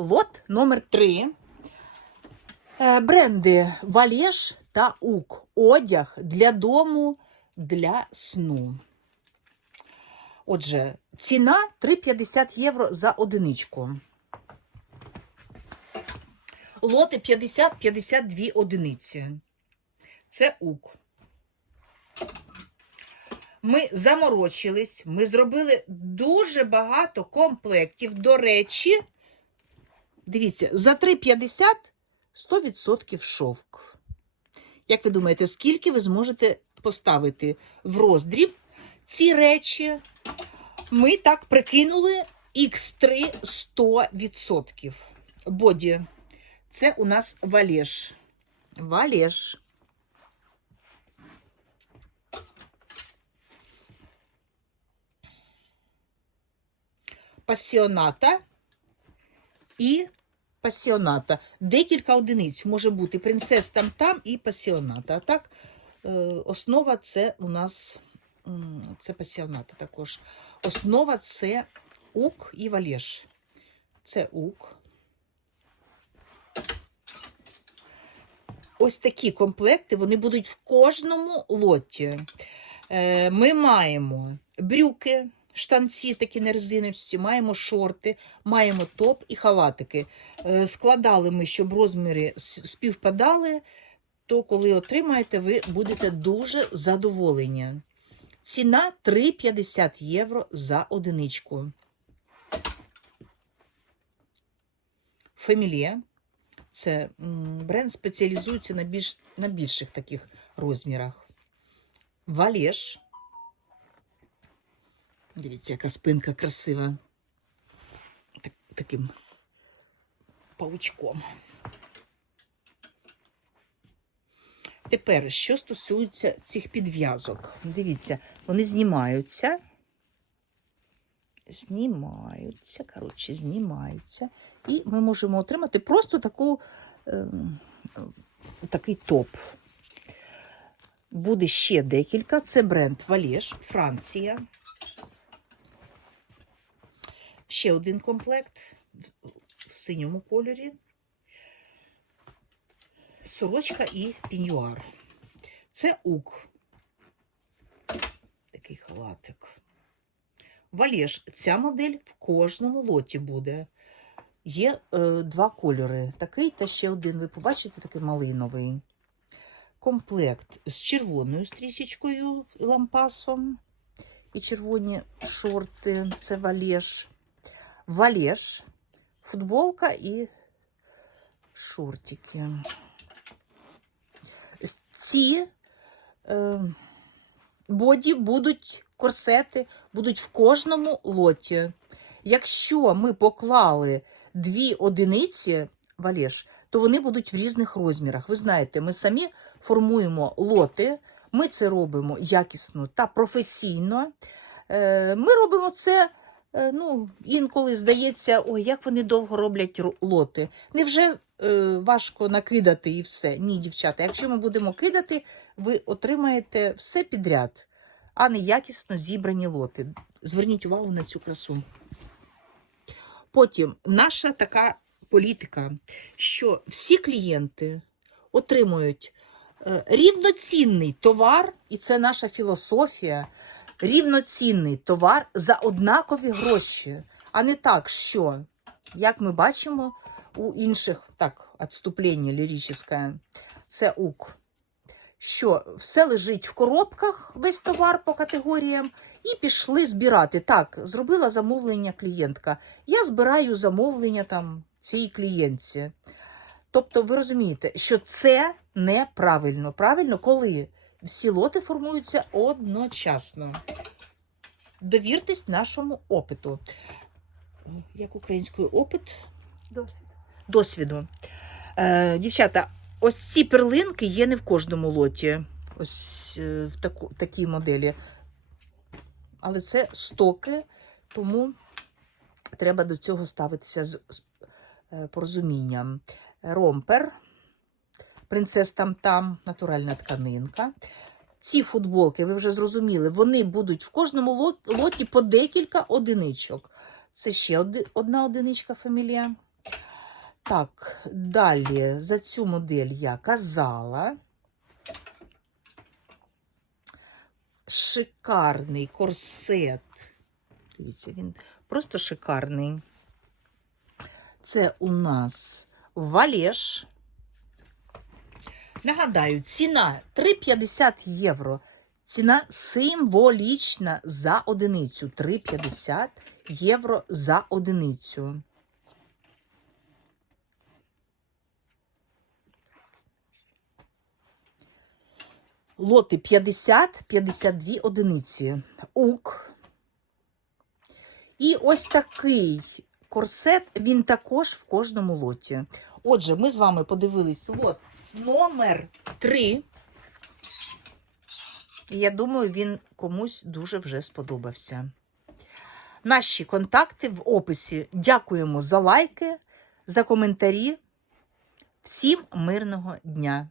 Лот номер 3. Бренди Валєш та Ук. Одяг для дому, для сну. Отже, ціна 3,50 євро за одиничку. Лоти 50-52 одиниці. Це УК. Ми заморочились, ми зробили дуже багато комплектів. До речі, дивіться, за 3,50 100% шовк. Як ви думаєте, скільки ви зможете поставити в роздріб ці речі? Ми так прикинули X3 100%. Боді. Це у нас валеж. Валеж. Пасіоната і пасіоната. Декілька одиниць може бути принцес там там і пасіоната. А так, е, основа це у нас це пасіоната також. Основа це ук і валеж. Це ук. Ось такі комплекти вони будуть в кожному лоті. Е, Ми маємо брюки, штанці такі на резиночці, маємо шорти, маємо топ і халатики. Е, Складали ми, щоб розміри співпадали, то коли отримаєте, ви будете дуже задоволені. Ціна 3,50 євро за одиничку. Фемілія. Це бренд спеціалізується на, більш, на більших таких розмірах. Валєш. Дивіться, яка спинка красива. Так, таким паучком. Тепер, що стосується цих підв'язок, дивіться, вони знімаються. Знімаються, коротше, знімаються. І ми можемо отримати просто таку, ем, такий топ. Буде ще декілька. Це бренд Валєш, Франція. Ще один комплект в- синьому кольорі. Сорочка і пінюар. Це ук. Такий халатик. Валєш, ця модель в кожному лоті буде. Є е, два кольори. Такий та ще один. Ви побачите такий малиновий. Комплект з червоною стрічечкою лампасом. І червоні шорти. Це валєш. Валєш, футболка і шортики. Ці е, боді будуть корсети, будуть в кожному лоті. Якщо ми поклали дві одиниці валєш, то вони будуть в різних розмірах. Ви знаєте, ми самі формуємо лоти, ми це робимо якісно та професійно. Е, Ми робимо це. Е, Ну, інколи здається, ой, як вони довго роблять лоти. Невже е, важко накидати і все? Ні, дівчата. Якщо ми будемо кидати, ви отримаєте все підряд, а не якісно зібрані лоти. Зверніть увагу на цю красу. Потім наша така політика, що всі клієнти отримують е, рівноцінний товар, і це наша філософія. Рівноцінний товар за однакові гроші, а не так, що, як ми бачимо у інших, так, відступлення ліричне, це УК, що все лежить в коробках, весь товар по категоріям, і пішли збирати. Так, зробила замовлення клієнтка. Я збираю замовлення там цій клієнтці. Тобто, ви розумієте, що це неправильно. Правильно, коли всі лоти формуються одночасно. Довіртесь нашому опиту. Як українською опит? Досвід. Досвіду. Е, дівчата, ось ці перлинки є не в кожному лоті. Ось е, в таку, такій моделі. Але це стоки, тому треба до цього ставитися з, з е, порозумінням. Ромпер, принцес там там, натуральна тканинка. Ці футболки, ви вже зрозуміли, вони будуть в кожному лоті по декілька одиничок. Це ще одна одиничка фамілія. Так, далі за цю модель я казала. Шикарний корсет. Дивіться, він просто шикарний. Це у нас валеш. Нагадаю, ціна 3,50 євро. Ціна символічна за одиницю. 3,50 євро за одиницю. Лоти 50-52 одиниці. Ук. І ось такий корсет, він також в кожному лоті. Отже, ми з вами подивились лот номер 3. І я думаю, він комусь дуже вже сподобався. Наші контакти в описі. Дякуємо за лайки, за коментарі. Всім мирного дня!